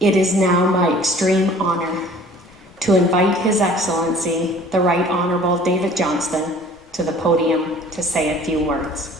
It is now my extreme honor to invite His Excellency, the Right Honourable David Johnston, to the podium to say a few words.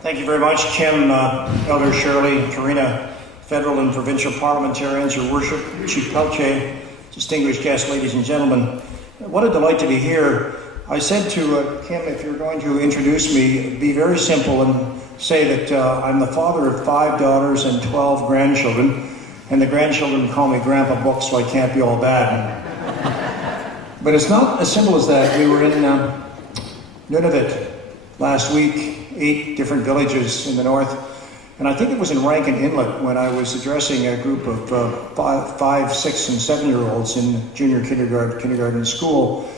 Thank you very much, Kim, Elder Shirley, Karina, federal and provincial parliamentarians, Your Worship, Chief Pelche, distinguished guests, ladies and gentlemen. What a delight to be here. I said to Kim, if you're going to introduce me, be very simple and say that I'm the father of 5 daughters and 12 grandchildren, and the grandchildren call me Grandpa Book, so I can't be all bad. But it's not as simple as that. We were in Nunavut last week, 8 different villages in the north, and I think it was in Rankin Inlet when I was addressing a group of 5, 6, and 7-year-olds in junior kindergarten school,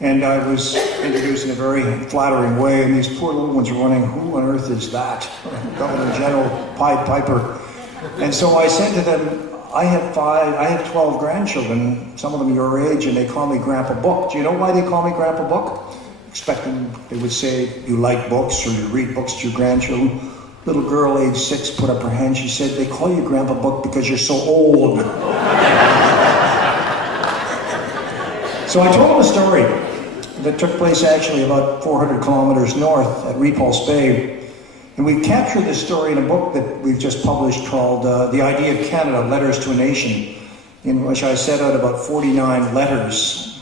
and I was introduced in a very flattering way, and these poor little ones were wondering, who on earth is that? Governor General Pied Piper. And so I said to them, I have 12 grandchildren, some of them your age, and they call me Grandpa Book. Do you know why they call me Grandpa Book? Expecting they would say, you like books or you read books to your grandchildren. Little girl, age 6, put up her hand. She said, they call you Grandpa Book because you're so old. So I told them a story that took place actually about 400 kilometers north at Repulse Bay. And we've captured this story in a book that we've just published called The Idea of Canada, Letters to a Nation, in which I set out about 49 letters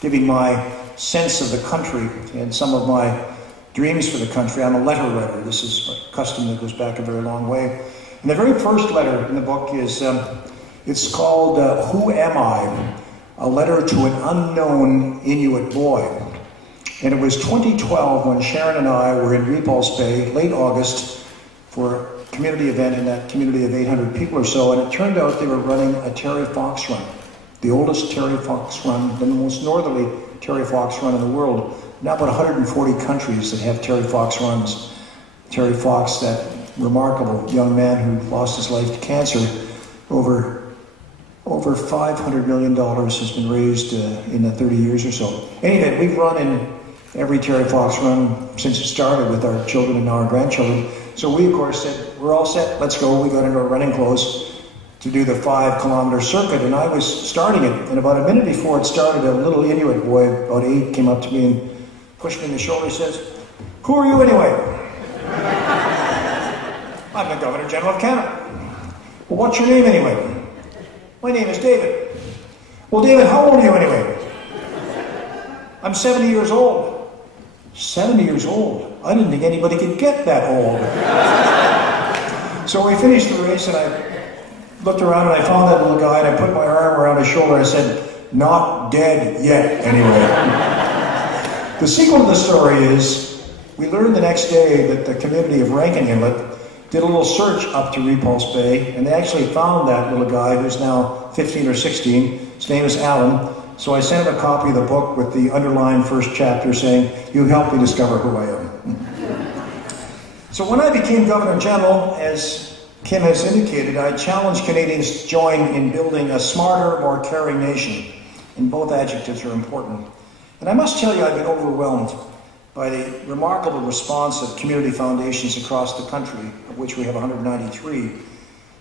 giving my sense of the country and some of my dreams for the country. I'm a letter writer. This is a custom that goes back a very long way. And the very first letter in the book is, it's called Who Am I? A Letter to an Unknown Inuit Boy. And it was 2012 when Sharon and I were in Repulse Bay, late August, for a community event in that community of 800 people or so, and it turned out they were running a Terry Fox run, the oldest Terry Fox run, the most northerly Terry Fox run in the world. Now about 140 countries that have Terry Fox runs. Terry Fox, that remarkable young man who lost his life to cancer, over $500 million has been raised in the 30 years or so. Anyway, we've run in every Terry Fox run since it started with our children and now our grandchildren. So we, of course, said, we're all set, let's go. We got into our running clothes to do the 5-kilometer circuit, and I was starting it. And about a minute before it started, a little Inuit boy, about 8, came up to me and pushed me in the shoulder and says, who are you anyway? I'm the Governor General of Canada. Well, what's your name anyway? My name is David. Well, David, how old are you anyway? I'm 70 years old. 70 years old? I didn't think anybody could get that old. So we finished the race, and I looked around and I found that little guy, and I put my arm around his shoulder. I said, not dead yet, anyway. The sequel to the story is, we learned the next day that the community of Rankin Inlet did a little search up to Repulse Bay, and they actually found that little guy who's now 15 or 16. His name is Alan. So I sent him a copy of the book with the underlined first chapter saying, you helped me discover who I am. So when I became Governor General, as Kim has indicated, I challenged Canadians to join in building a smarter, more caring nation. And both adjectives are important. And I must tell you, I've been overwhelmed by the remarkable response of community foundations across the country, of which we have 193,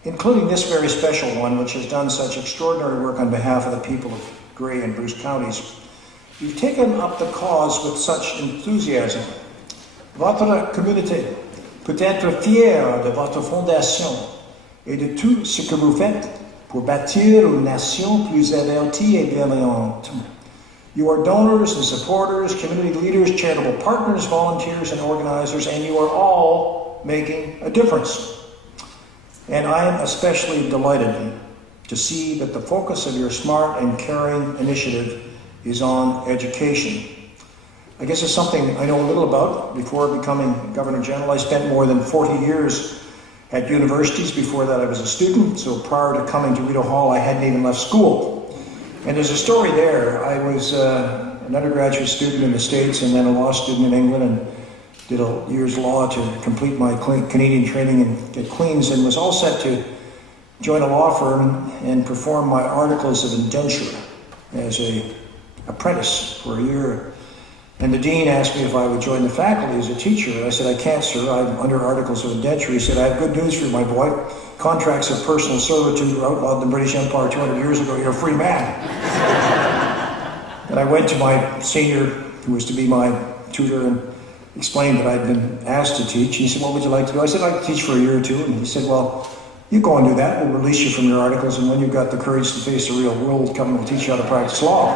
including this very special one, which has done such extraordinary work on behalf of the people of Grey and Bruce counties. You've taken up the cause with such enthusiasm. Votre communauté peut être fière de votre fondation et de tout ce que vous faites pour bâtir une nation plus avertie et bienveillante. You are donors and supporters, community leaders, charitable partners, volunteers, and organizers, and you are all making a difference. And I am especially delighted to see that the focus of your smart and caring initiative is on education. I guess it's something I know a little about. Before becoming Governor General, I spent more than 40 years at universities. Before that, I was a student, so prior to coming to Rideau Hall, I hadn't even left school. And there's a story there. I was an undergraduate student in the States and then a law student in England, and did a year's law to complete my Canadian training at Queen's, and was all set to join a law firm and perform my articles of indenture as a apprentice for a year. And the dean asked me if I would join the faculty as a teacher. And I said, I can't, sir. I'm under articles of indenture. He said, I have good news for you, my boy. Contracts of personal servitude were outlawed in the British Empire 200 years ago. You're a free man. And I went to my senior, who was to be my tutor, and explained that I'd been asked to teach. He said, what would you like to do? I said, I'd like to teach for a year or two. And he said, well, you go and do that. We'll release you from your articles, and when you've got the courage to face the real world, come and we'll teach you how to practice law.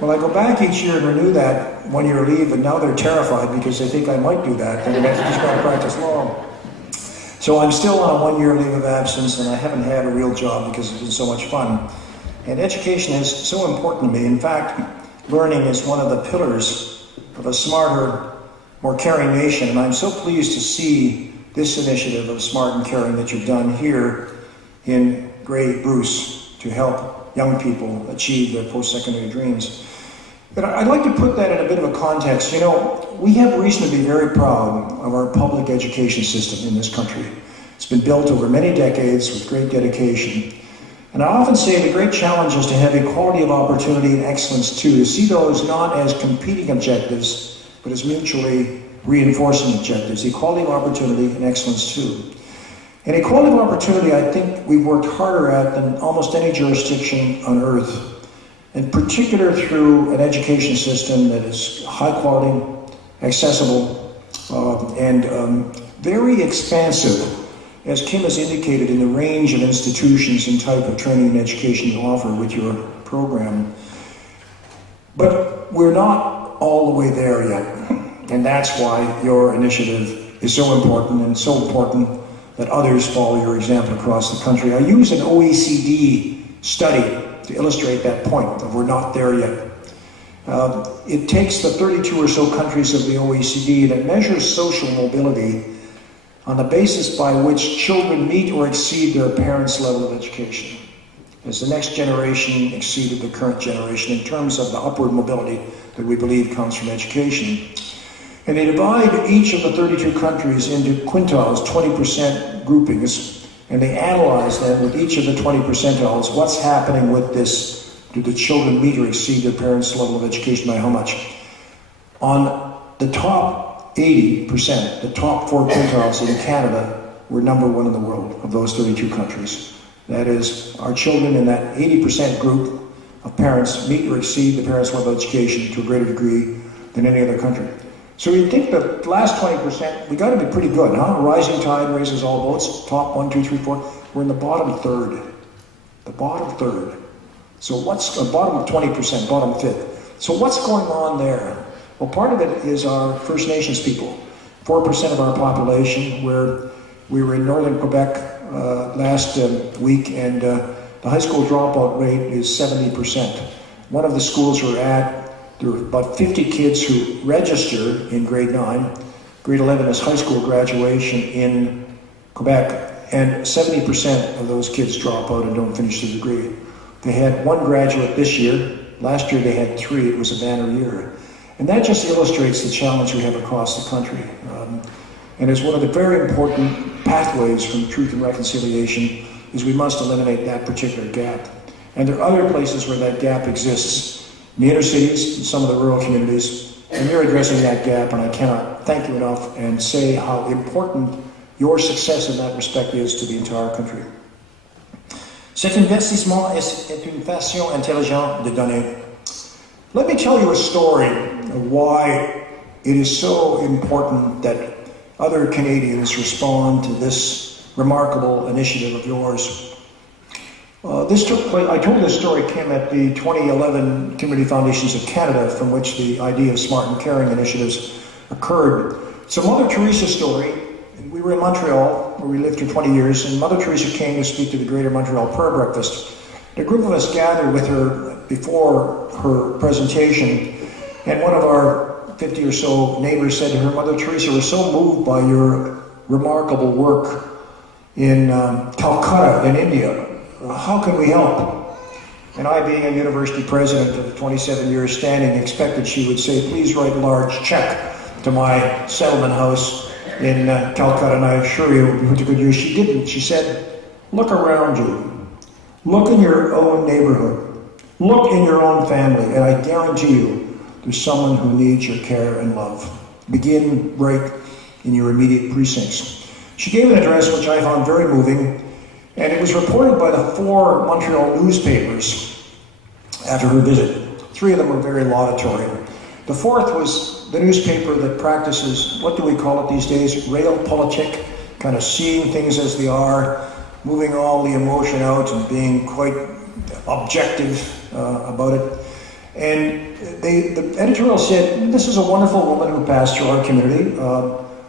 Well, I go back each year and renew that 1 year leave, and now they're terrified because they think I might do that, and they have to teach me how to practice law. So I'm still on a 1 year leave of absence, and I haven't had a real job because it's been so much fun. And education is so important to me. In fact, learning is one of the pillars of a smarter, more caring nation, and I'm so pleased to see this initiative of Smart and Caring that you've done here in Grey Bruce to help young people achieve their post-secondary dreams. But I'd like to put that in a bit of a context. You know, we have reason to be very proud of our public education system in this country. It's been built over many decades with great dedication. And I often say the great challenge is to have equality of opportunity and excellence too, to see those not as competing objectives, but as mutually reinforcing objectives, equality of opportunity and excellence too. And equality of opportunity, I think we've worked harder at than almost any jurisdiction on earth, in particular through an education system that is high quality, accessible, and very expansive, as Kim has indicated, in the range of institutions and type of training and education you offer with your program. But we're not all the way there yet, and that's why your initiative is so important, and so important that others follow your example across the country. I use an OECD study to illustrate that point, that we're not there yet. It takes the 32 or so countries of the OECD that measures social mobility on the basis by which children meet or exceed their parents' level of education, as the next generation exceeded the current generation in terms of the upward mobility that we believe comes from education. And they divide each of the 32 countries into quintiles, 20% groupings, and they analyze then with each of the 20 percentiles what's happening with this. Do the children meet or exceed their parents' level of education by how much? On the top 80%, the top 4 quintiles in Canada, we're number 1 in the world of those 32 countries. That is, our children in that 80% group of parents meet or exceed the parents' level of education to a greater degree than any other country. So you'd think the last 20%, we got to be pretty good, huh? Rising tide raises all boats, top 1, 2, 3, 4. We're in the bottom third. The bottom third. So what's the bottom of 20%, bottom fifth? So what's going on there? Well, part of it is our First Nations people. 4% of our population, where we were in northern Quebec last week, and the high school dropout rate is 70%. One of the schools we're at, there are about 50 kids who register in grade 9. Grade 11 is high school graduation in Quebec, and 70% of those kids drop out and don't finish the degree. They had 1 graduate this year. Last year they had 3. It was a banner year. And that just illustrates the challenge we have across the country. And it's one of the very important pathways from truth and reconciliation is we must eliminate that particular gap. And there are other places where that gap exists. In the inner cities, in some of the rural communities, and you're addressing that gap, and I cannot thank you enough and say how important your success in that respect is to the entire country. Cet investissement est une façon intelligente de donner. Let me tell you a story of why it is so important that other Canadians respond to this remarkable initiative of yours. This took place, I told this story, Kim, at the 2011 Community Foundations of Canada, from which the idea of Smart and Caring initiatives occurred. It's a Mother Teresa story. We were in Montreal, where we lived for 20 years, and Mother Teresa came to speak to the Greater Montreal Prayer Breakfast. A group of us gathered with her before her presentation, and one of our 50 or so neighbors said to her, Mother Teresa, we're so moved by your remarkable work in Calcutta in India. How can we help? And I, being a university president of 27 years standing, expected she would say, please write a large check to my settlement house in Calcutta, and I assure you it would be put to good use. She didn't. She said, look around you. Look in your own neighborhood. Look in your own family, and I guarantee you there's someone who needs your care and love. Begin right in your immediate precincts. She gave an address which I found very moving, and it was reported by the 4 Montreal newspapers after her visit. 3 of them were very laudatory. The 4th was the newspaper that practices, what do we call it these days, realpolitik, kind of seeing things as they are, moving all the emotion out and being quite objective about it. And the editorial said, this is a wonderful woman who passed through our community.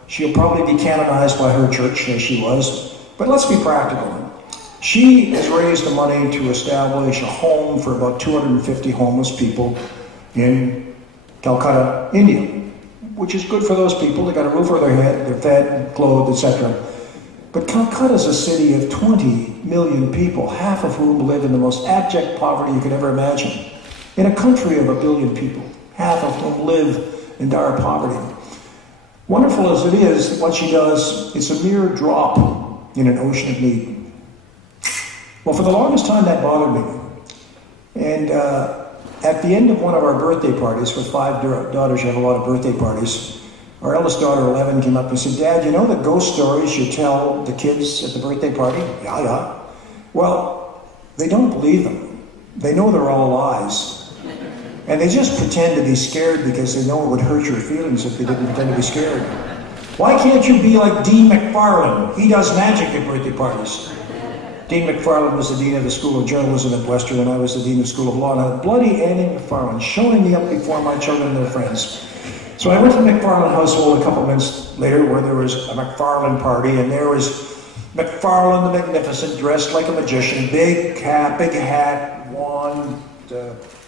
She'll probably be canonized by her church, as she was. But let's be practical. She has raised the money to establish a home for about 250 homeless people in Calcutta, India, which is good for those people. They got a roof over their head, they're fed, clothed, etc. But Calcutta is a city of 20 million people, half of whom live in the most abject poverty you could ever imagine. In a country of 1 billion people, half of whom live in dire poverty. Wonderful as it is, what she does, it's a mere drop in an ocean of need. Well, for the longest time that bothered me. And at the end of one of our birthday parties, with 5 daughters, you have a lot of birthday parties, our eldest daughter, 11, came up and said, Dad, you know the ghost stories you tell the kids at the birthday party? Yeah. Well, they don't believe them. They know they're all lies. And they just pretend to be scared because they know it would hurt your feelings if they didn't pretend to be scared. Why can't you be like Dean McFarlane? He does magic at birthday parties. Dean McFarlane was the Dean of the School of Journalism at Western, and I was the Dean of the School of Law. And I had bloody Annie McFarlane showing me up before my children and their friends. So I went to the McFarlane household a couple of minutes later where there was a McFarlane party, and there was McFarlane the Magnificent dressed like a magician, big cap, big hat, wand,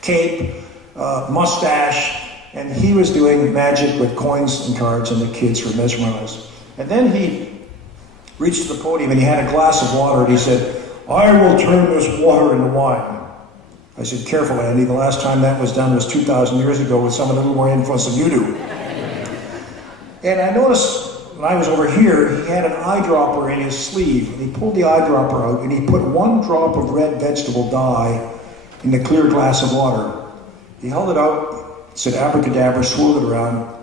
cape, mustache, and he was doing magic with coins and cards, and the kids were mesmerized. And then he reached to the podium and he had a glass of water and he said, I will turn this water into wine. I said, careful, Andy, the last time that was done was 2,000 years ago with someone a little more influence than you do. And I noticed when I was over here, he had an eyedropper in his sleeve, and he pulled the eyedropper out and he put 1 drop of red vegetable dye in the clear glass of water. He held it out, said abracadabra, swirled it around,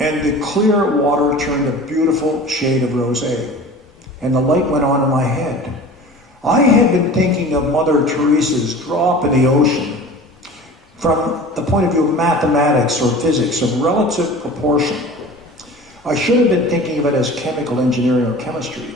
and the clear water turned a beautiful shade of rosé. And the light went on in my head. I had been thinking of Mother Teresa's drop in the ocean from the point of view of mathematics or physics, of relative proportion. I should have been thinking of it as chemical engineering or chemistry.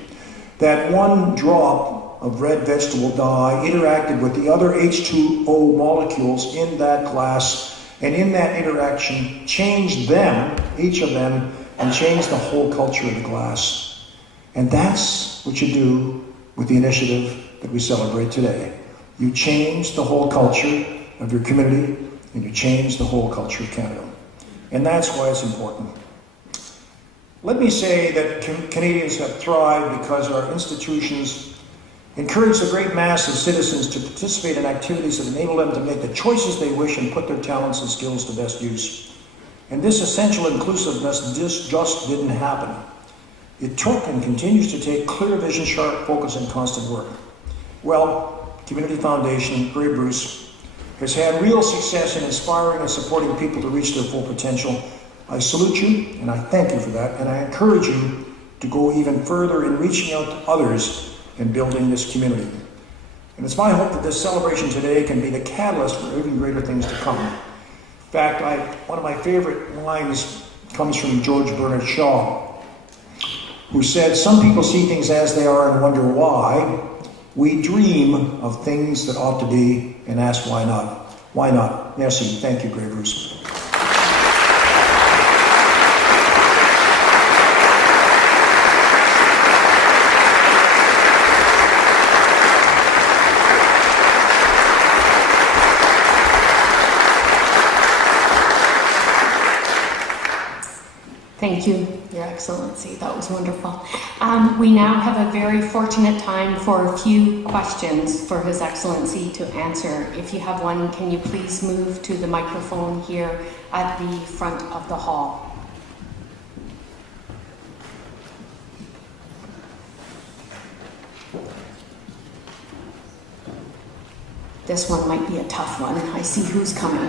That 1 drop of red vegetable dye interacted with the other H2O molecules in that glass, and in that interaction changed them, each of them, and changed the whole culture of the glass. And that's what you do with the initiative that we celebrate today. You change the whole culture of your community, and you change the whole culture of Canada. And that's why it's important. Let me say that Canadians have thrived because our institutions encourage the great mass of citizens to participate in activities that enable them to make the choices they wish and put their talents and skills to best use. And this essential inclusiveness just didn't happen. It took and continues to take clear vision, sharp focus, and constant work. Well, Community Foundation, Grey Bruce, has had real success in inspiring and supporting people to reach their full potential. I salute you, and I thank you for that, and I encourage you to go even further in reaching out to others and building this community. And it's my hope that this celebration today can be the catalyst for even greater things to come. In fact, one of my favorite lines comes from George Bernard Shaw, who said, some people see things as they are and wonder why. We dream of things that ought to be and ask why not. Why not? Merci. Thank you, Grey Bruce. Thank you, Your Excellency. That was wonderful. We now have a very fortunate time for a few questions for His Excellency to answer. If you have one, can you please move to the microphone here at the front of the hall? This one might be a tough one. I see who's coming.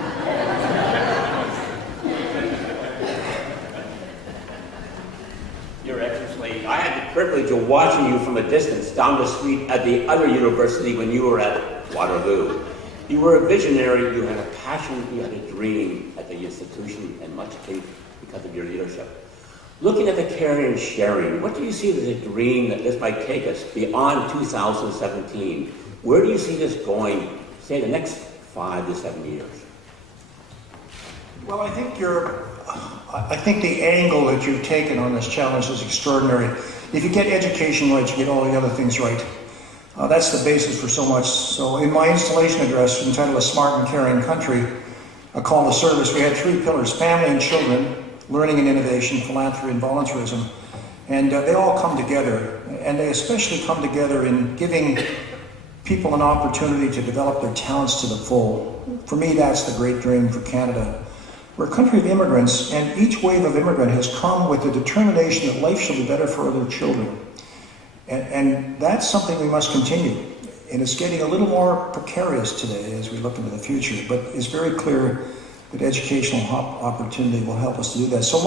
Your Excellency, I had the privilege of watching you from a distance down the street at the other university when you were at Waterloo. You were a visionary, you had a passion, you had a dream at the institution, and much came because of your leadership. Looking at the caring and sharing, what do you see as a dream that this might take us beyond 2017? Where do you see this going, say, the next 5 to 7 years? Well, I think the angle that you've taken on this challenge is extraordinary. If you get education right, you get all the other things right. That's the basis for so much. So in my installation address entitled A Smart and Caring Country, a call to service, we had 3 pillars: family and children, learning and innovation, philanthropy and volunteerism. And they all come together, and they especially come together in giving people an opportunity to develop their talents to the full. For me, that's the great dream for Canada. We're a country of immigrants, and each wave of immigrant has come with the determination that life shall be better for other children. And that's something we must continue. And it's getting a little more precarious today as we look into the future, but it's very clear that educational opportunity will help us to do that. So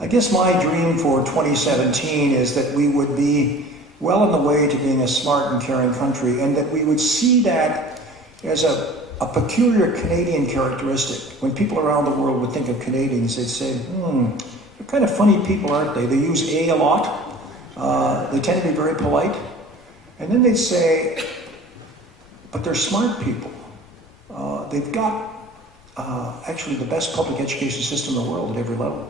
I guess my dream for 2017 is that we would be well on the way to being a smart and caring country, and that we would see that as a peculiar Canadian characteristic. When people around the world would think of Canadians, they'd say, they're kind of funny people, aren't they? They use a lot. They tend to be very polite. And then they'd say, but they're smart people. They've got actually the best public education system in the world at every level.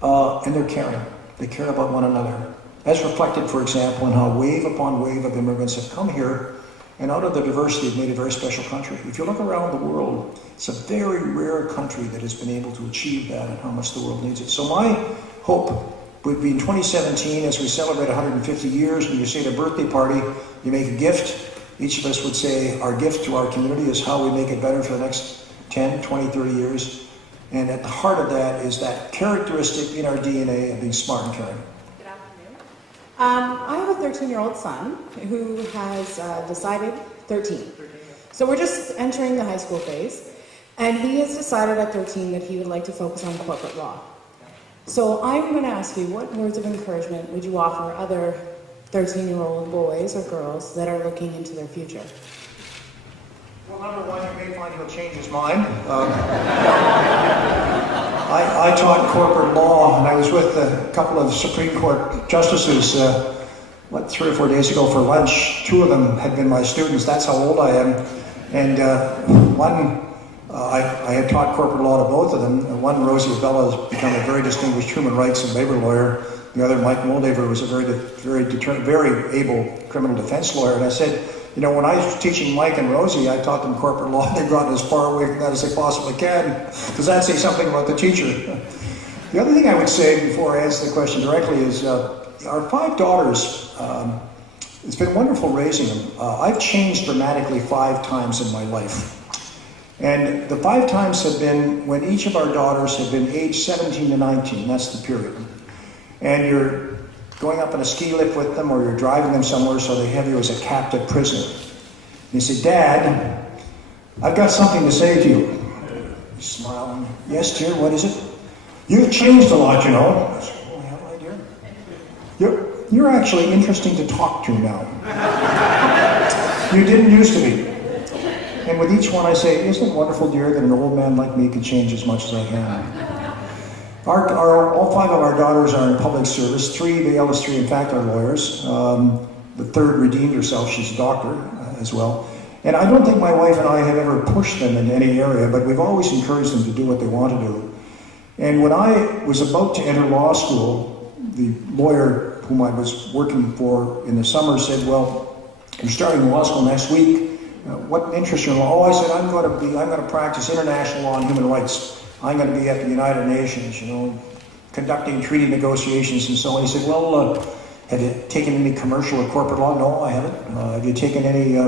And they're caring. They care about one another. As reflected, for example, in how wave upon wave of immigrants have come here and out of the diversity have made a very special country. If you look around the world, it's a very rare country that has been able to achieve that and how much the world needs it. So my hope would be in 2017, as we celebrate 150 years, and you say at a birthday party, you make a gift. Each of us would say our gift to our community is how we make it better for the next 10, 20, 30 years. And at the heart of that is that characteristic in our DNA of being smart and caring. Good afternoon. I have a 13-year-old son who has decided, 13. So we're just entering the high school phase. And he has decided at 13 that he would like to focus on corporate law. So I'm going to ask you, what words of encouragement would you offer other 13-year-old boys or girls that are looking into their future? Well, number one, you may find he'll change his mind. I taught corporate law, and I was with a couple of Supreme Court justices, 3 or 4 days ago for lunch. 2 of them had been my students. That's how old I am. And I had taught corporate law to both of them. One, Rosie Abella, has become a very distinguished human rights and labor lawyer. The other, Mike Moldaver, was a very able criminal defense lawyer. And I said, you know, when I was teaching Mike and Rosie, I taught them corporate law. They've gotten as far away from that as they possibly can. Does that say something about the teacher? The other thing I would say before I answer the question directly is our 5 daughters, it's been wonderful raising them. I've changed dramatically 5 times in my life. And the 5 times have been when each of our daughters have been aged 17 to 19. That's the period. And you're going up in a ski lift with them, or you're driving them somewhere so they have you as a captive prisoner. And you say, Dad, I've got something to say to you. You smile. Yes, dear, what is it? You've changed a lot, you know. I said, oh, have I, dear? You're actually interesting to talk to now. You didn't used to be. And with each one I say, isn't it wonderful, dear, that an old man like me can change as much as I can? All 5 of our daughters are in public service. 3, the eldest 3, in fact, are lawyers. The 3rd redeemed herself. She's a doctor as well. And I don't think my wife and I have ever pushed them in any area, but we've always encouraged them to do what they want to do. And when I was about to enter law school, the lawyer whom I was working for in the summer said, well, you're starting law school next week. What interests you in law? Oh, I said, I'm going to practice international law and human rights. I'm going to be at the United Nations, you know, conducting treaty negotiations and so on. He said, well, have you taken any commercial or corporate law? No, I haven't. Have you taken any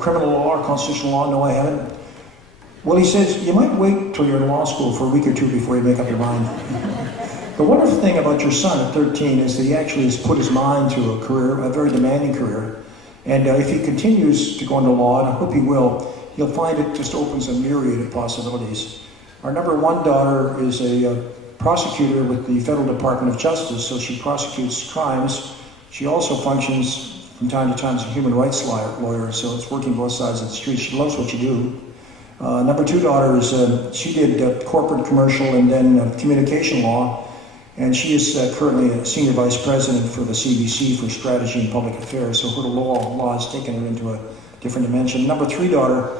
criminal law or constitutional law? No, I haven't. Well, he says, you might wait till you're in law school for a week or 2 before you make up your mind. The wonderful thing about your son at 13 is that he actually has put his mind to a career, a very demanding career. And if he continues to go into law, and I hope he will, he'll find it just opens a myriad of possibilities. Our number one daughter is a prosecutor with the Federal Department of Justice, so she prosecutes crimes. She also functions from time to time as a human rights lawyer, so it's working both sides of the street. She loves what you do. Number two daughter is, she did corporate, commercial, and then communication law, and she is currently a senior vice president for the CBC for strategy and public affairs, so her law has taken her into a different dimension. Number three daughter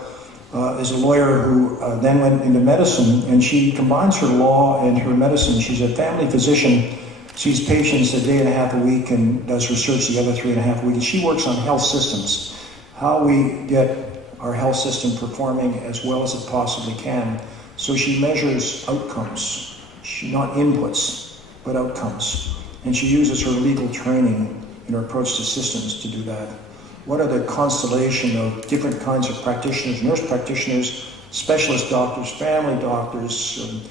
is a lawyer who then went into medicine, and she combines her law and her medicine. She's a family physician, sees patients a day and a half a week, and does research the other 3.5 weeks. She works on health systems, how we get our health system performing as well as it possibly can. So she measures outcomes, not inputs, but outcomes. And she uses her legal training in her approach to systems to do that. What are the constellation of different kinds of practitioners, nurse practitioners, specialist doctors, family doctors,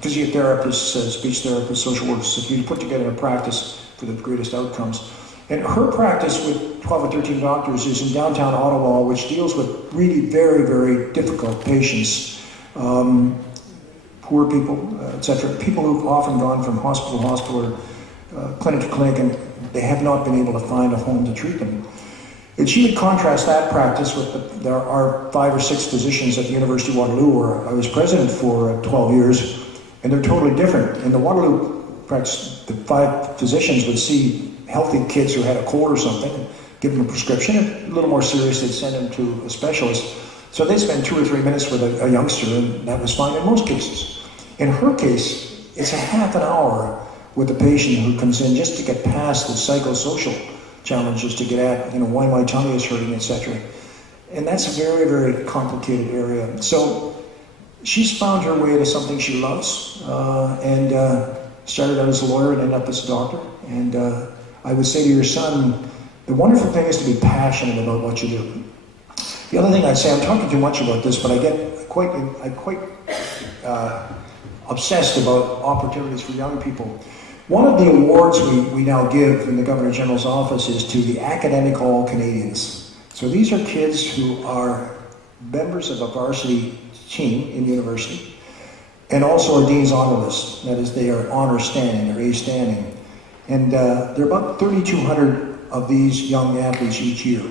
physiotherapists, speech therapists, social workers, if you put together a practice for the greatest outcomes. And her practice with 12 or 13 doctors is in downtown Ottawa, which deals with really very, very difficult patients, poor people, etc. People who've often gone from hospital to hospital or clinic to clinic, and they have not been able to find a home to treat them. And she would contrast that practice with our 5 or 6 physicians at the University of Waterloo, where I was president for 12 years, and they're totally different. In the Waterloo practice, the 5 physicians would see healthy kids who had a cold or something, give them a prescription. A little more serious, they'd send them to a specialist. So they'd spend 2 or 3 minutes with a youngster, and that was fine in most cases. In her case, it's a half an hour with the patient who comes in just to get past the psychosocial challenges, to get at, why my tummy is hurting, etc. And that's a very, very complicated area. So she's found her way to something she loves, and started out as a lawyer and ended up as a doctor. And I would say to your son, the wonderful thing is to be passionate about what you do. The other thing I'd say, I'm talking too much about this, but I get quite obsessed about opportunities for young people. One of the awards we now give in the Governor General's office is to the academic All-Canadians. So these are kids who are members of a varsity team in university, and also are Dean's Honor List. That is, they are honor standing, they're A standing. And there are about 3,200 of these young athletes each year.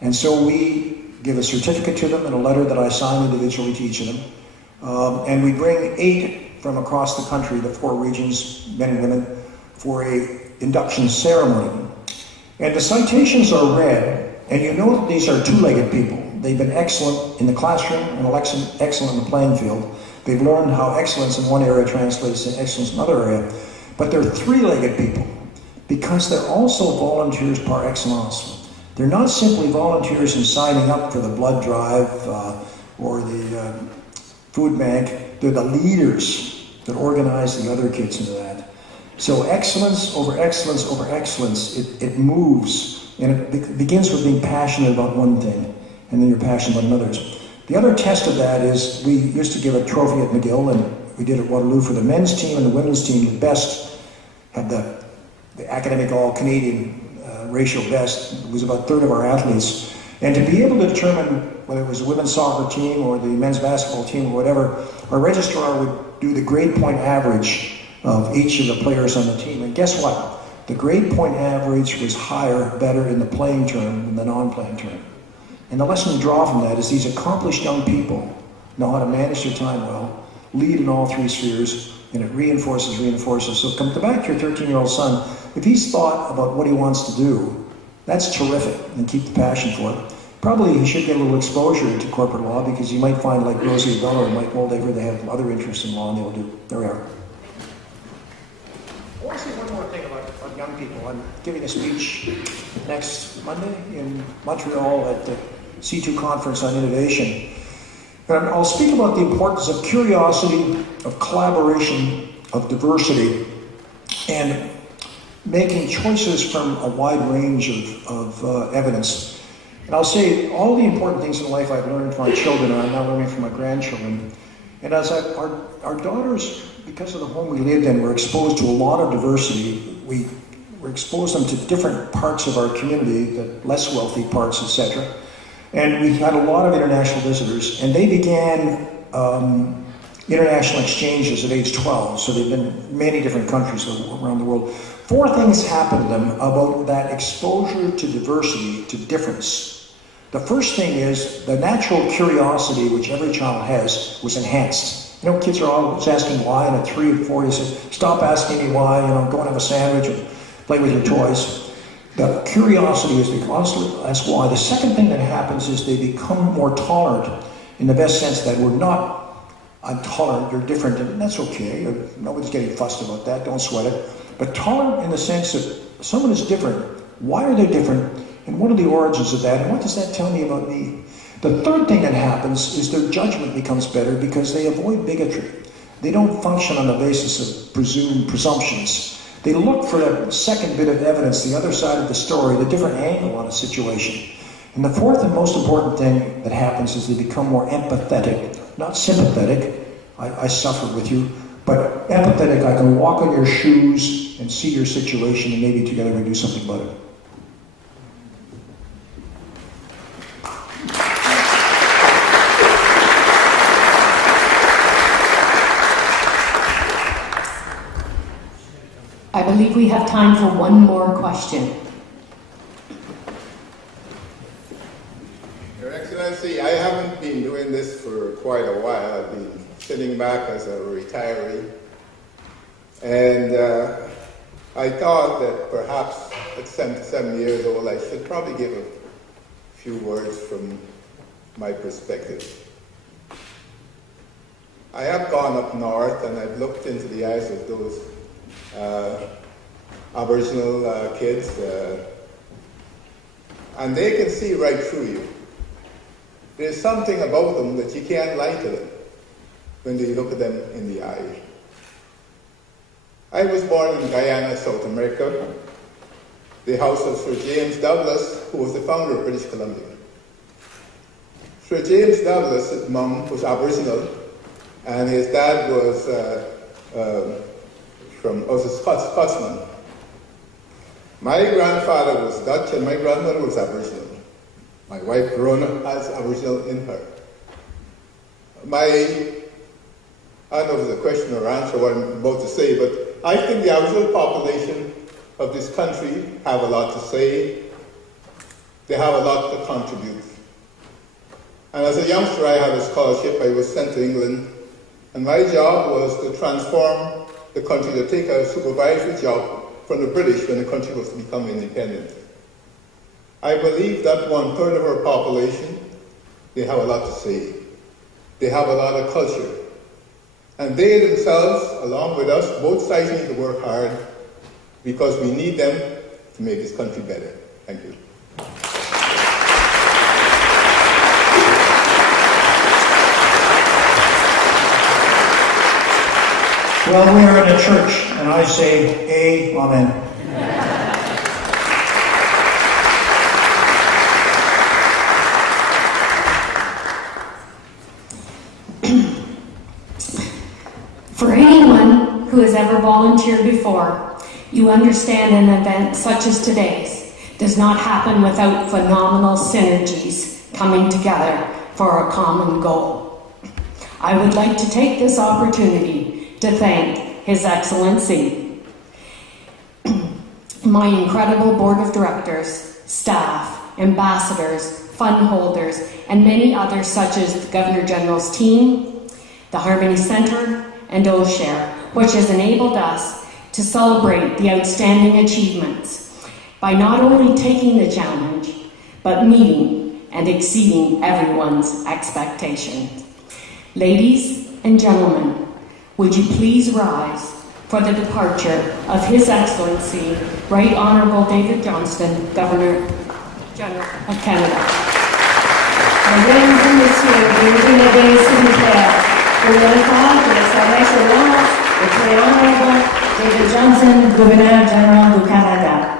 And so we give a certificate to them and a letter that I sign individually to each of them. And we bring 8 from across the country, the 4 regions, men and women, for a induction ceremony. And the citations are read, and you know that these are 2-legged people. They've been excellent in the classroom and excellent in the playing field. They've learned how excellence in one area translates to excellence in another area. But they're 3-legged people because they're also volunteers par excellence. They're not simply volunteers in signing up for the blood drive or the food bank. They're the leaders that organize the other kids into that. So excellence over excellence over excellence, it moves, and it begins with being passionate about one thing, and then you're passionate about others. The other test of that is we used to give a trophy at McGill, and we did at Waterloo for the men's team and the women's team. The best had the academic All-Canadian ratio best. It was about a third of our athletes. And to be able to determine whether it was the women's soccer team or the men's basketball team or whatever, our registrar would do the grade point average of each of the players on the team. And guess what? The grade point average was better in the playing term than the non-playing term. And the lesson to draw from that is these accomplished young people know how to manage their time well, lead in all 3 spheres, and it reinforces. So come back to your 13-year-old son. If he's thought about what he wants to do, that's terrific, and keep the passion for it. Probably he should get a little exposure to corporate law, because you might find, like Rosie Bella or Mike Moldaver, they have other interests in law, and they will do. There we are. I want to say one more thing about young people. I'm giving a speech next Monday in Montreal at the C2 Conference on Innovation. And I'll speak about the importance of curiosity, of collaboration, of diversity, and making choices from a wide range of evidence. And I'll say all the important things in life I've learned from my children, and I'm now learning from my grandchildren. And as our daughters, because of the home we lived in, were exposed to a lot of diversity, we we exposed them to different parts of our community, the less wealthy parts, etc. And we had a lot of international visitors, and they began international exchanges at age 12, so they've been in many different countries around the world. 4 things happened to them about that exposure to diversity, to difference. The first thing is the natural curiosity which every child has was enhanced. You know, kids are always asking why, and at 3 or 4 you say, stop asking me why, you know, go and have a sandwich and play with your toys. The curiosity is the constant, that's why. The second thing that happens is they become more tolerant, in the best sense that we're not intolerant, you're different, and that's okay. Nobody's getting fussed about that, don't sweat it. But tolerant in the sense that someone is different. Why are they different? And what are the origins of that? And what does that tell me about me? The third thing that happens is their judgment becomes better because they avoid bigotry. They don't function on the basis of presumed presumptions. They look for that second bit of evidence, the other side of the story, the different angle on a situation. And the fourth and most important thing that happens is they become more empathetic, not sympathetic. I suffered with you, but empathetic. I can walk on your shoes and see your situation, and maybe together we do something about it. I believe we have time for one more question. Your Excellency, I haven't been doing this for quite a while. I've been sitting back as a retiree. And I thought that perhaps at 77 years old, I should probably give a few words from my perspective. I have gone up north and I've looked into the eyes of those Aboriginal kids, and they can see right through you. There's something about them that you can't lie to them when you look at them in the eye. I was born in Guyana, South America, the house of Sir James Douglas, who was the founder of British Columbia. Sir James Douglas' mum was Aboriginal, and his dad was a Scotsman. My grandfather was Dutch and my grandmother was Aboriginal. My wife grown up as Aboriginal in her. I don't know if it's a question or answer what I'm about to say, but I think the Aboriginal population of this country have a lot to say. They have a lot to contribute. And as a youngster, I had a scholarship. I was sent to England, and my job was to transform the country, to take a supervisory job from the British when the country was to become independent. I believe that 1/3 of our population, they have a lot to say. They have a lot of culture. And they themselves, along with us, both sides need to work hard because we need them to make this country better. Thank you. Well, we are in a church, and I say, Amen. For anyone who has ever volunteered before, you understand an event such as today's does not happen without phenomenal synergies coming together for a common goal. I would like to take this opportunity to thank His Excellency, my incredible board of directors, staff, ambassadors, fund holders, and many others such as the Governor General's team, the Harmony Centre, and OSHARE, which has enabled us to celebrate the outstanding achievements by not only taking the challenge, but meeting and exceeding everyone's expectations. Ladies and gentlemen, would you please rise for the departure of His Excellency, Right Honourable David Johnston, Governor General of Canada. Mesdames et messieurs, bienvenue s'il vous plaît. Pour le départ de Sa Excellence, le Très Honourable David Johnston, Gouverneur General du Canada.